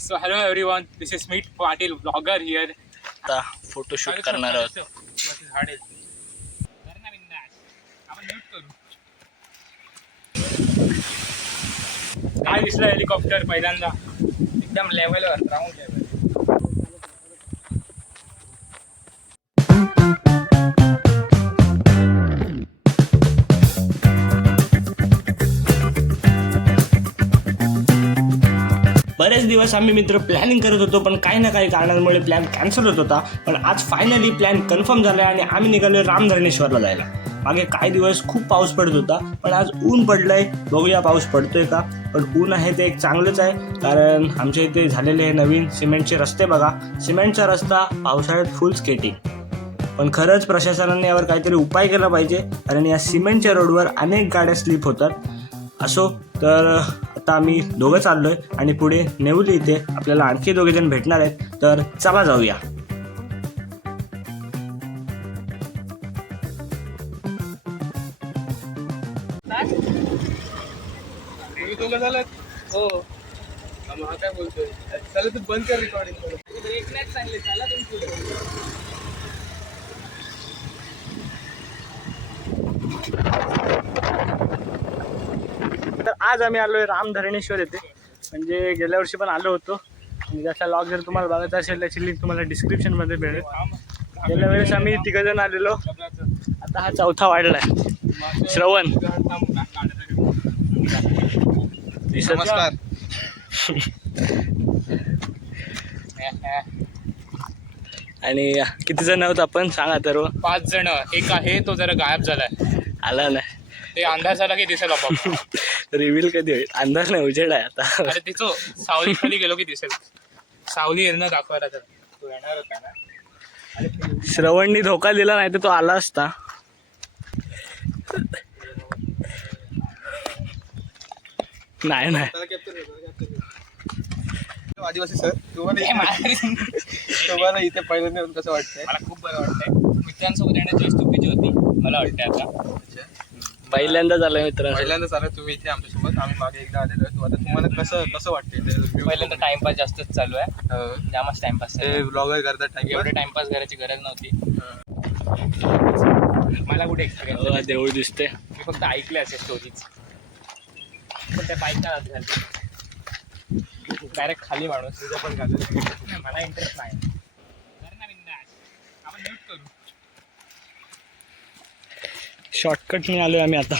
So hello everyone, this is Meet Patil vlogger here. आता photoshoot करणार आहोत. काय दिसलं हेलिकॉप्टर पहिल्यांदा एकदम लेवलवर ग्राउंड लेवल. बरेच दिवस आम्ही मित्र प्लॅनिंग करत होतो, पण काही ना काही कारणांमुळे प्लॅन कॅन्सल होत होता. पण आज फायनली प्लॅन कन्फर्म झाला आणि आम्ही निघालो रामधरणेश्वरला जायला. मागे काही दिवस खूप पाऊस पडत होता, पण आज ऊन पडलंय. बघूया पाऊस पडतोय का. पण ऊन आहे ते एक चांगलंच आहे, कारण आमच्या इथे झालेले हे नवीन सिमेंटचे रस्ते बघा. सिमेंटचा रस्ता पावसाळ्यात फुल स्केटिंग. पण खरंच प्रशासनाने यावर काहीतरी उपाय केला पाहिजे, कारण या सिमेंटच्या रोडवर अनेक गाड्या स्लिप होतात. असो तर आता आम्ही दोघं चाललोय आणि पुढे नेवली इथे आपल्याला आणखी दोघे जण भेटणार आहेत. तर चला जाऊया. दोघं झालं हो. हा काय बोलतोय, चला तू बंद कर रेकॉर्डिंग. एक नाही चांगले चला तुम्ही. तर आज आम्ही आलोय रामधरणेश्वर येथे. म्हणजे गेल्या वर्षी पण आलो होतो आणि त्याचा लॉग जर तुम्हाला बघायचा असेल त्याची लिंक तुम्हाला डिस्क्रिप्शनमध्ये मिळेल. गेल्या वेळेस आम्ही तिघजण आलेलो, आता हा चौथा वाढलाय. श्रवण नमस्कार. आणि किती जण आहोत आपण सांगा तर. 5 जण. एक आहे तो जरा गायब झालाय, आला नाही. ते अंधार झाला की दिसेल आपण. रिव्हील कधी होईल. अंदाज नाही, उजेड आहे आता. अरे तिचं सावली खाली गेलो की दिसेल. सावली येणं दाखवायला तर तो येणार होता ना. श्रवणनी धोका दिला नाही तर तो आला असता. नाही आदिवासी सर, तुम्हाला इथे पहिल्यांदा येऊन कसं वाटतंय? मला खूप बरं वाटतंय. मित्रांसोबत येण्याची वेळ चुकीची होती मला वाटतंय आता. पहिल्यांदा झालं मित्रांनो. पहिल्यांदाच आला तुम्ही इथे आमच्यासोबत. आम्ही मागे एकदा आलेलो आहे. आता तुम्हाला कसं वाटतंय? पहिल्यांदा टाइमपास जास्तच चालू आहे. जामच टाइमपास. ते ब्लॉगर करतात टाइम. एवढे टाइमपास करायची गरज नव्हती. मला कुठे एक्सपिरियन्स. देऊळ दिसते. मी फक्त ऐकले असे स्टोरीज, पण त्या बाईकला डायरेक्ट खाली माणूस तुझं पण घालून. मला इंटरेस्ट नाही. आपण म्यूट करू. शॉर्टकटने आलोय आम्ही आता.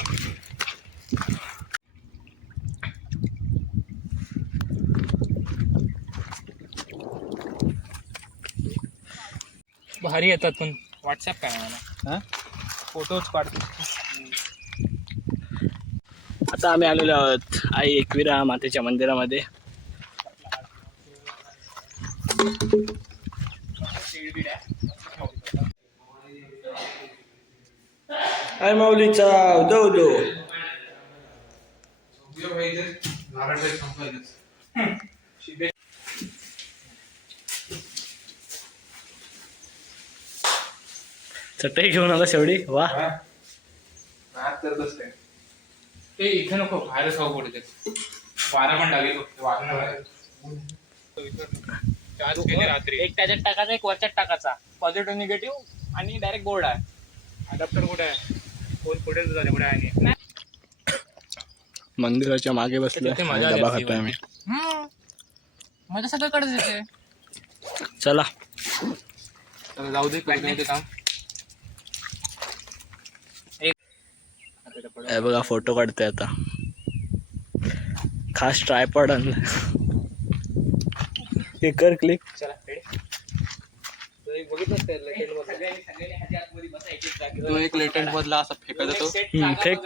भारी येतात, पण व्हॉट्सअप काय मला फोटोज काढतो. आता आम्ही आलेलो आहोत आई एकविरा मातेच्या मंदिरामध्ये. आई माऊलीचा उदो उदो. चटई घेऊन आला शेवटी. वा ते इथे नको, बाहेर खाऊ पडते. वारा पण लागेल. चार्ज केले रात्री. एक त्याच्यात टाकायचा, एक वरच्यात टाकायचा. पॉझिटिव्ह निगेटिव्ह आणि डायरेक्ट बोर्ड आहे. अडॅप्टर कुठे आहे? फोन कुठे झाले कुठे आहे? मंदिराच्या मागे बसलोय, डबा खातोय आम्ही. माझ्या सगळ्याकडेच येते. चला जाऊ दे ते काम. हे बघा फोटो काढतोय आता. खास ट्रायपॉड आणला. हे कर क्लिक. चला तो एक लेटेंट मधला असा फेकायचा तो. फेक.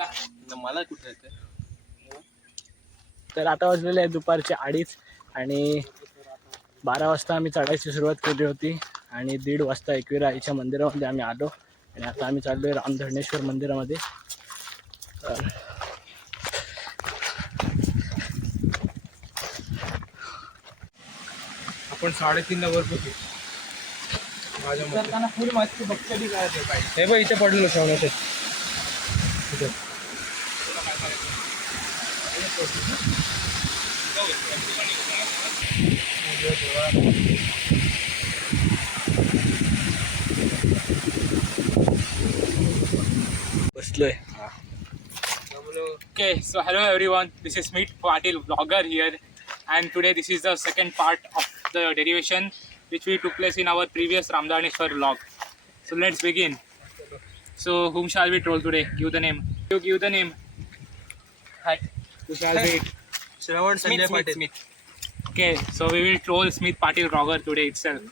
मला कुठे येते. तर आता वाजलेले आहे दुपारचे 2:30 आणि 12 वाजता आम्ही चढायची सुरुवात केली होती आणि 1:30 वाजता एकविरा आईच्या मंदिरामध्ये आम्ही आलो. आणि आता आम्ही चाललोय रामधरणेश्वर मंदिरामध्ये. आपण 3:30 वर पोहोचू. माझ्या मते फुल मस्ती बघते काय पाहिजे. हे बघ इथे पडलेलं श्रावणाचे. बसलोय. Okay, so hello everyone. This is Smith Patil, vlogger here, and today this is the second part of the derivation which we took place in our previous Ramdhaneshwar vlog. So let's begin. So whom shall we troll today? Give the name. You give the name. Hi. Who shall be it? श्रवण Sanjay Patil. Okay, so we will troll Smith Patil vlogger today itself.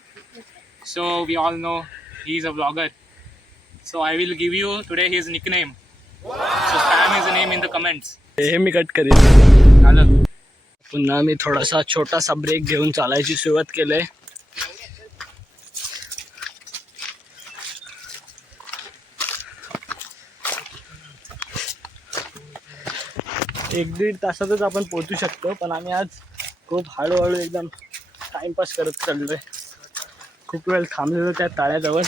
So we all know he is a vlogger. So I will give you today his nickname. So spam his name in the comments. हे मी cut करीन. झालं. पुन्हा मी थोडासा छोटासा break घेऊन चालायची सुरुवात केलंय. एक दीड तासातच आपण पोहोचू शकतो, पण आम्ही आज खूप हळूहळू एकदम टाइमपास करत चाललोय. खूप वेळ थांबलेलो त्या ताळ्याजवळ.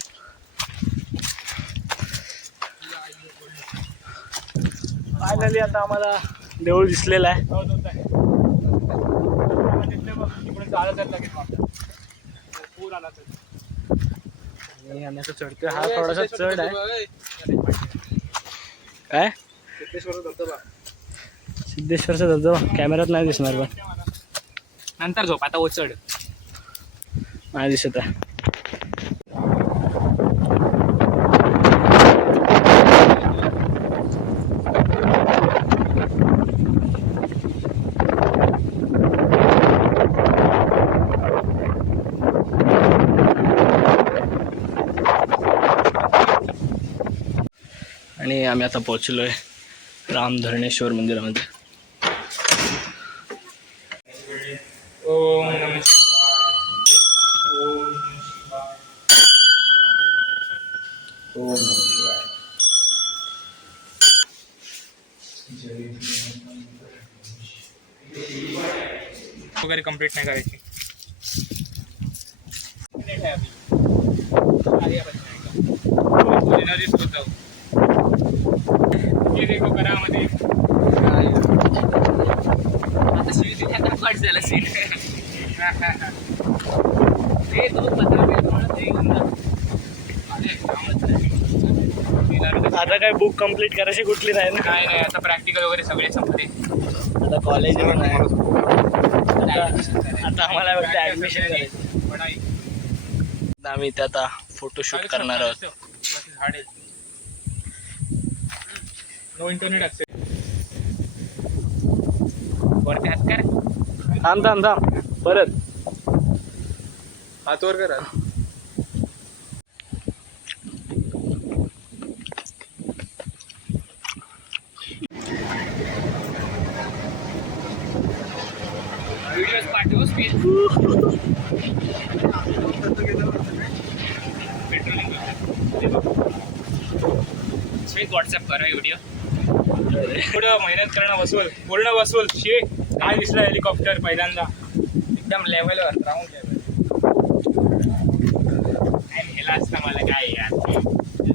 फायनली आता आम्हाला देऊळ दिसलेला आहे. आणि आम्ही आता चढतोय. हा थोडासा चढ आहे. काय सिद्धेश्वरचा धबधबा कॅमेऱ्यात नाही दिसणार, पण नंतर झोप, आता ओचड. नाही दिसत आहे. आणि आम्ही आता पोहोचलोय रामधरणेश्वर मंदिरामध्ये. ओम नमः ओम शिवाय. वगैरे कंप्लीट नाही करायची. एनर्जी सोबत जाऊ. हे देखो घरामध्ये आता सीन पाठ झाला सीन. ते तो आता काय बुक कंप्लीट करायची कुठली नाही ना. काय नाही, आता प्रॅक्टिकल वगैरे सगळे संपले. आता कॉलेज पण आहे. आता आम्हाला फक्त ऍडमिशन करायचं. पढाई. आम्ही इथे आता फोटोशूट करणार आहोत. झाडे नो इंटरनेट ॲक्सेस. वरती हात कर. थांब थांब थांब परत. हात वर करा. व्हिडिओज पाठवू स्पीड. स्पीड व्हॉट्सअप करा व्हिडिओ. थोडं मेहनत करणं वसूल, पूर्ण वसूल. शे काय दिसलं हेलिकॉप्टर पहिल्यांदा, एकदम लेवलवर राऊंड लेवल. काय नेला असता मला काय यार.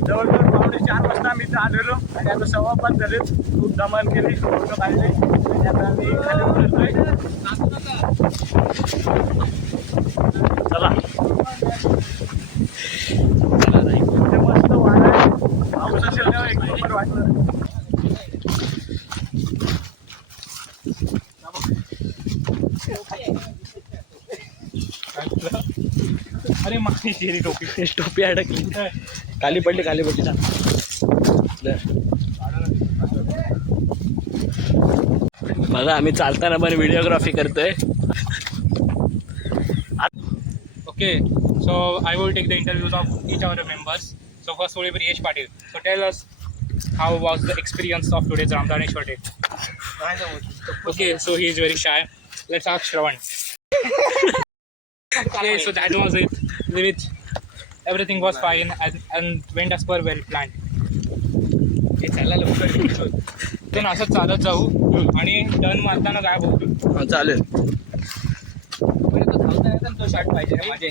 जवळजवळ 4:30 वाजता आम्ही इथं आलेलो आणि आता 5:15 झाले. खूप धमाल केली, फोटो काढले आणि आता आम्ही खाली उतरतोय. चला इथे मस्त वारा आहे. पाऊस असेल तेव्हा एक नंबर वाटलं. अरे माझी शेरी टोपी. टोपी अडकली, खाली पडली बघा. आम्ही चालताना पण व्हिडिओग्राफी करतोय. Okay, so I will take the interviews of each of the members. So first will be Yesh Patil. So tell us how was the experience of today's Ramdhaneshwar day? Okay, so he is very shy. Let's ask Shravan. Okay, so that was it. With everything was fine and went as per well planned. हे चालला लवकर. तर असंच चालत जाऊ आणि turn मारताना काय बोलतो. चालेल. तो शॉट पाहिजे माझे.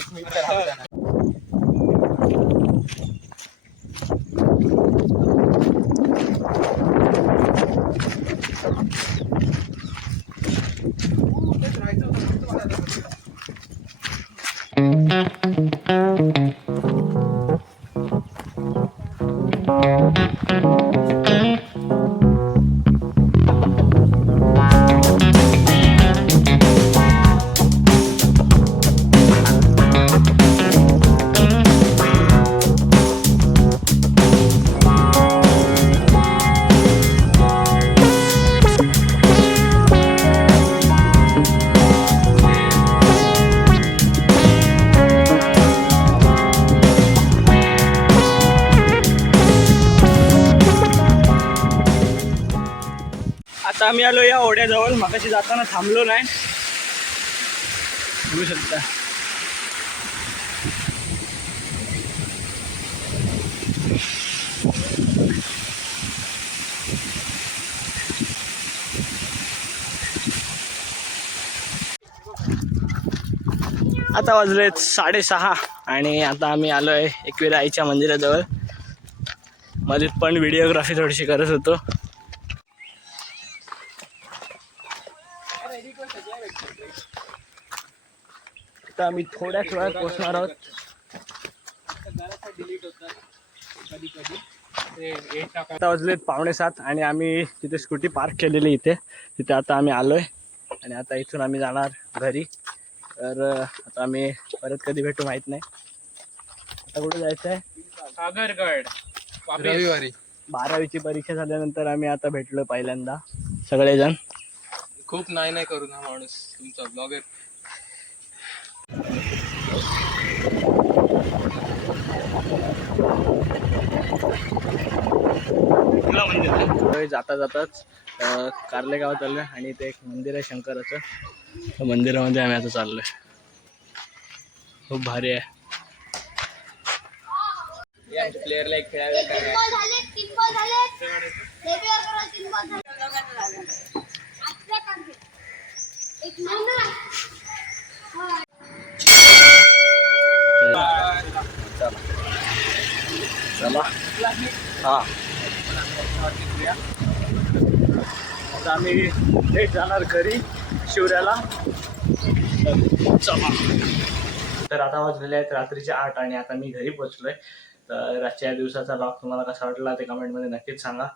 आता आम्ही आलो या ओढ्याजवळ. मगाशी जाताना थांबलो नाही, बघू शकता. आता वाजलेत 6:30 आणि आता आम्ही आलोय एकविरा आईच्या मंदिराजवळ. मध्ये पण व्हिडिओग्राफी थोडीशी करत होतो. आता आम्ही थोड्याच वेळात पोहोचणार आहोत. आता वाजलेत 6:45 आणि आम्ही तिथे स्कूटी पार्क केलेली इथे. तिथे आता आम्ही आलोय आणि आता इथून आम्ही जाणार घरी. तर आता आम्ही परत कधी भेटू माहित नाही. आता कुठे जायचं आहे? सागरगड. रविवारी 12वीची परीक्षा झाल्यानंतर आम्ही आता भेटलो पहिल्यांदा सगळेजण. खूप नाही करू ना माणूस तुमचा ब्लॉगर. जाता जाताच कारले गाव चाललोय आणि इथे एक मंदिर आहे शंकराचं. त्या मंदिरामध्ये आम्ही आता चाललोय. खूप भारी आहे. प्लेअरला एक खेळायला चला हा. आता आम्ही लेट जाणार घरी शिवऱ्याला. चला. तर आता वाजलेले आहेत रात्रीचे 8 आणि आता मी घरी पोहोचलोय. तर आजच्या दिवसाचा लॉग तुम्हाला कसा वाटला ते कमेंटमध्ये नक्कीच सांगा.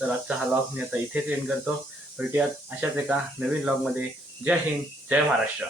तर आजचा हा लॉग मी आता इथेच एंड करतो. भेटूयात अशाच एका नवीन लॉगमध्ये. जय हिंद, जय महाराष्ट्र.